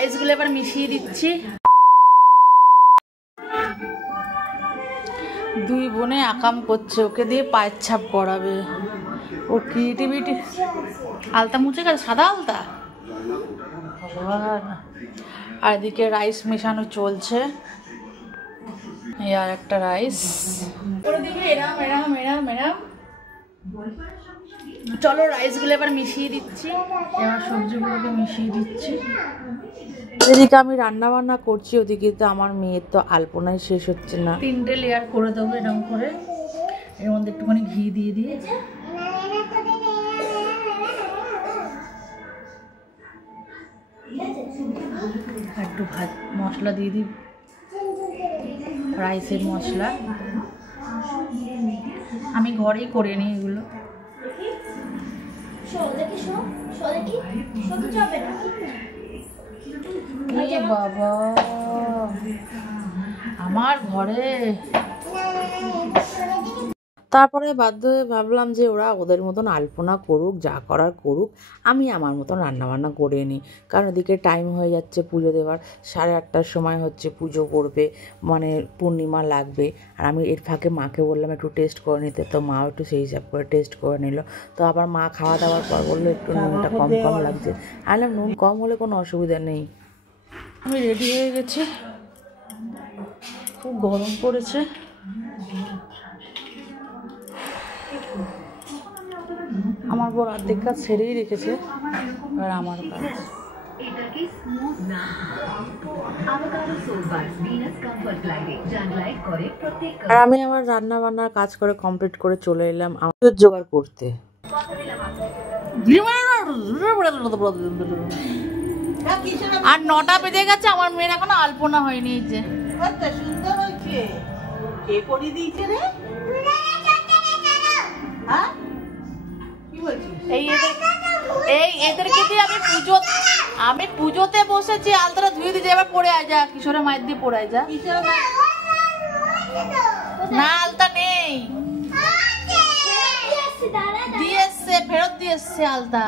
রাইসগুলো এবার মিশিয়ে দিচ্ছি। দুই বোনে আকাম করছে, ওকে দিয়ে পায়ের ছাপ করাবে। ও ক্রিয়েটিভিটি। আলতা মুছে গেছে, সাদা আলতা। আর এদিকে রাইস মেশানো চলছে। এই আর একটা রাইস করে দিবি। এরাম এরাম এরাম এরাম। চলো রাইসগুলো এবার মিশিয়ে দিচ্ছি। এবার সবজিগুলোকে মিশিয়ে দিচ্ছি। এদিকে আমি রান্না বান্না করছি, ওদিকে তো আমার মেয়ের তো আলপনাই শেষ হচ্ছে না। 3টে লেয়ার করে দেবো এরকম করে। এর মধ্যে একটুখানি ঘি দিয়ে দিয়ে একটু ভাত মশলা দিয়ে দিই, রাইসের মশলা। আমি ঘরেই করে নিই এগুলো। বাবা আমার ঘরে। তারপরে বাধ্য হয়ে ভাবলাম যে ওরা ওদের মতন আলপনা করুক, যা করার করুক, আমি আমার মতন রান্নাবান্না করে নিই। কারণ এদিকে টাইম হয়ে যাচ্ছে পুজো দেওয়ার। 8:30টার সময় হচ্ছে পুজো করবে, মানে পূর্ণিমা লাগবে। আর আমি এর ফাঁকে মাকে বললাম একটু টেস্ট করে নিতে, তো মাও একটু সেই হিসাব করে টেস্ট করে নিল। তো আবার মা খাওয়া দাওয়ার পর বললো একটু নুনটা কম কম লাগছে। আমি নুন কম হলে কোনো অসুবিধা নেই। আমি রেডি হয়ে গেছি, খুব গরম পড়েছে। আমার বড় অর্ধেক কাজ ছেড়েই রেখেছে, আর আমার কাজ। আর আমি আমার রান্না বান্নার কাজ করে কমপ্লিট করে চলে এলাম আমাদের জোগাড় করতে। আর 9টা বেজে গেছে, আমার মেয়ের এখনো আলপনা হয়নি। যে সুন্দর হয়েছে, কে করে দিয়েছে রে? এই এদেরকে দিয়ে আমি পুজোতে বসেছি। আলতাটা ধুয়ে দিয়ে এবার পড়ে আয়, যা কিশোরের মায়ের দিয়ে পড়ে আয়, যা। না আলতা নেই, দিয়ে এসছে, ফেরত দিয়ে এসছে আলতা।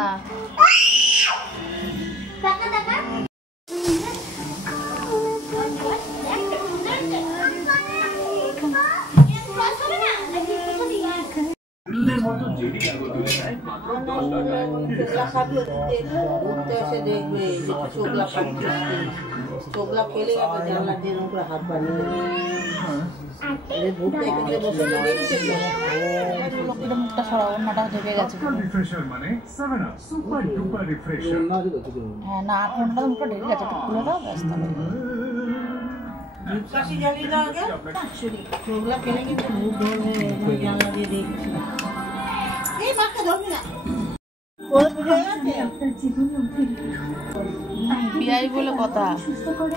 চোখলা খেলে জানলা দিয়ে হাত বানিয়ে মুখটা সরা, অন্যটা ঢেকে গেছে। হ্যাঁ না, অন্যটা মুখটা ঢেকে গেছে, একটু খুলে দাও, ব্যস্ত। জ্বালিয়ে দাও আগে। চোখলা খেলে কিন্তু মুখ ধরবে, জানলা দিয়ে দেখছি। এই মাকে ধরবি না, বিয়াই বলে কথা,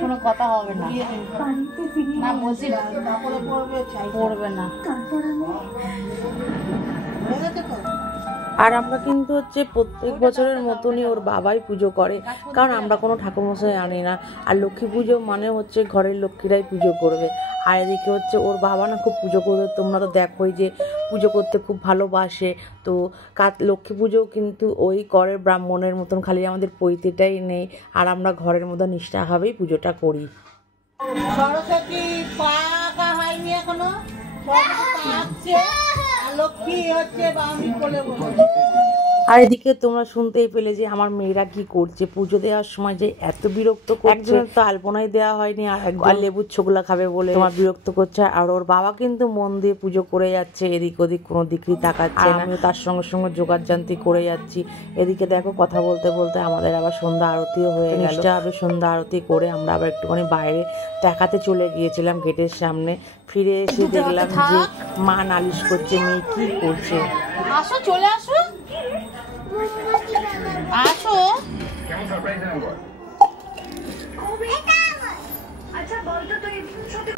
কোনো কথা হবে না। না বলছি পড়বে না। আর আমরা কিন্তু হচ্ছে প্রত্যেক বছরের মতনই ওর বাবাই পুজো করে, কারণ আমরা কোনো ঠাকুরমশাই আনি না। আর লক্ষ্মী পুজো মানে হচ্ছে ঘরের লক্ষ্মীরাই পুজো করবে। আর এদিকে হচ্ছে ওর বাবা না খুব পুজো করবে, তোমরা তো দেখোই যে পুজো করতে খুব ভালোবাসে। তো লক্ষ্মী পুজো কিন্তু ওই করে ব্রাহ্মণের মতন, খালি আমাদের পৈতেটাই নেই। আর আমরা ঘরের মতো নিষ্ঠাভাবেই পুজোটা করি। সরস্বতী পাকা হয়নি এখনো, লক্ষ্মী হচ্ছে বামি কোলে বসে। আর এদিকে তোমরা শুনতেই পেলে যে আমার মেয়েরা কি করছে। পুজো দেওয়ার সময় যে এত বিরক্ত করছে, একজনের তো আলপনাই দেওয়া হয়নি, আর লেবুর ছোকলা খাবে বলে তোমার বিরক্ত করছে। আর ওর বাবা কিন্তু মন দিয়ে পুজো করে যাচ্ছে, এদিক ওদিক কোনো দিকই তাকাচ্ছে না। আমিও তার সঙ্গে সঙ্গে জোগাড়যন্ত্রী করে যাচ্ছি। এদিকে দেখো কথা বলতে বলতে আমাদের আবার সন্ধ্যা আরতিও হয়ে গেল। নিষ্ঠাভাবে সন্ধ্যা আরতি করে আমরা আবার একটুখানি বাইরে দেখাতে চলে গিয়েছিলাম গেটের সামনে। ফিরে এসে দেখলাম যে মা নালিশ করছে, মেয়ে কি করছে। আসো, চলে আসো, আসো। আচ্ছা বলতো তুই সত্যি